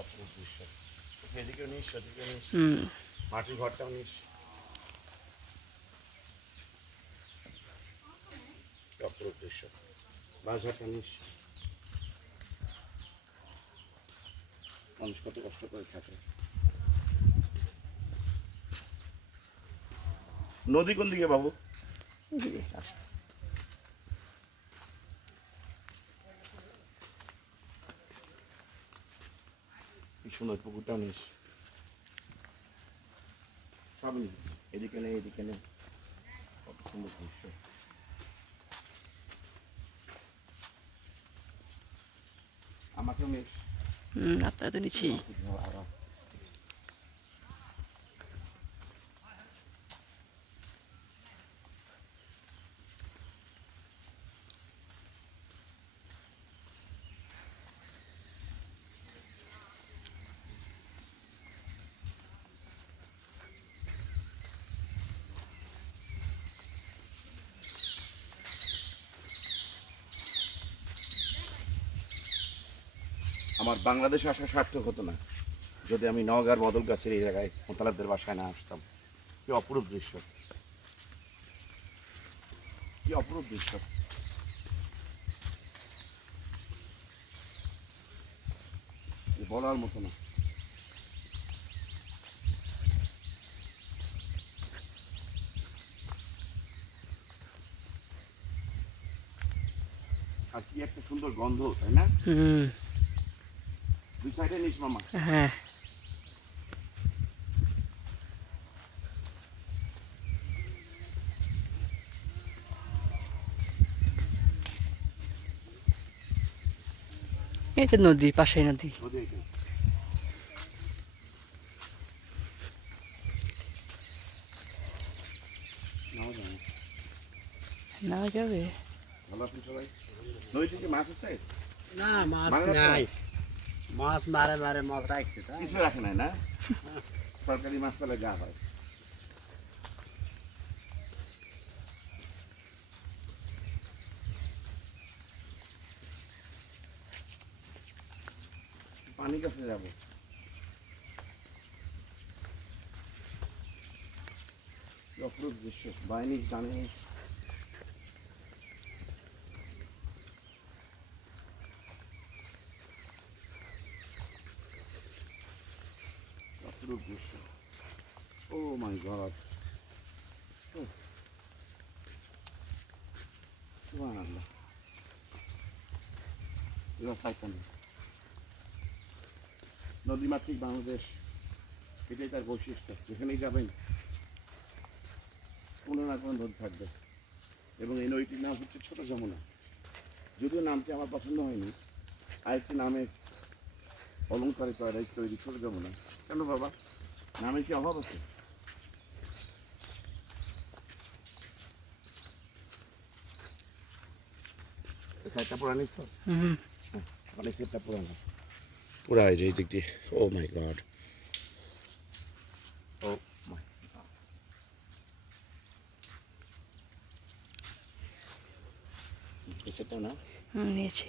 অপরূপ দৃশ্য। এদিকেও নিস, সেদিকেও নিস, মাটির ঘরটাও নিস। অপরূপ দৃশ্য। বাঁশঝাড়টা নিস। মানুষ কত কষ্ট করে থাকে। নদী কোন দিকে বাবু? কি সুন্দর পুকুরটাও নিস। সব নিস, এদিকে নেই, এদিকে নেই, কত সুন্দর দৃশ্য। আমাকেও নিস। আপনারা তো নিচ্ছি। আমার বাংলাদেশে আসা সার্থক হতো না যদি আমি নওগাঁর বদল গাছের এই জায়গায় মোতালাবদের বাসায় না আসতাম। কি অপরূপ দৃশ্য, কি অপরূপ দৃশ্য। বলার মতো না। আর কি একটা সুন্দর গন্ধ, তাই না? দুই সাইডে নিস মামা। হ্যাঁ, এই তো নদী, পাশেই নদী। নদী এইটাই। নাও যাবে। না যাবে। ভালো আছেন সবাই? নদী থেকে মাছ আছে? না মাছ মারা যাচ্ছে নাই, না? মাছ মারে মারে মাছ রাখছে তাই কিছু রাখে নাই না? সরকারি মাছ পেলে যা হয়। পানি কাছে যাবো। কি অপরূপ দৃশ্য, বাইনি জানে। অপরূপ দৃশ্য। ও মাই গড। সুবহানাল্লাহ। এবার সাইকেল নদীমাতৃক বাংলাদেশ, এটাই তার বৈশিষ্ট্য। যেখানেই যাবেন কোনো না কোনো নদী থাকবে। এবং এই নদীটির নাম হচ্ছে ছোট যমুনা। যদিও নামটি আমার পছন্দ হয়নি, আরেকটি নামে অলঙ্কারিত আর তৈরি ছোট যমুনা। কেন বাবা, নামে কি অভাব আছে? সাইডটা পুরানি তো, অনেক সেটটা পুরানো। পুরা এই যে এই দিক দিয়ে। ও মাই গড, ও মাই গড। এই সেটটা না নিয়েছি।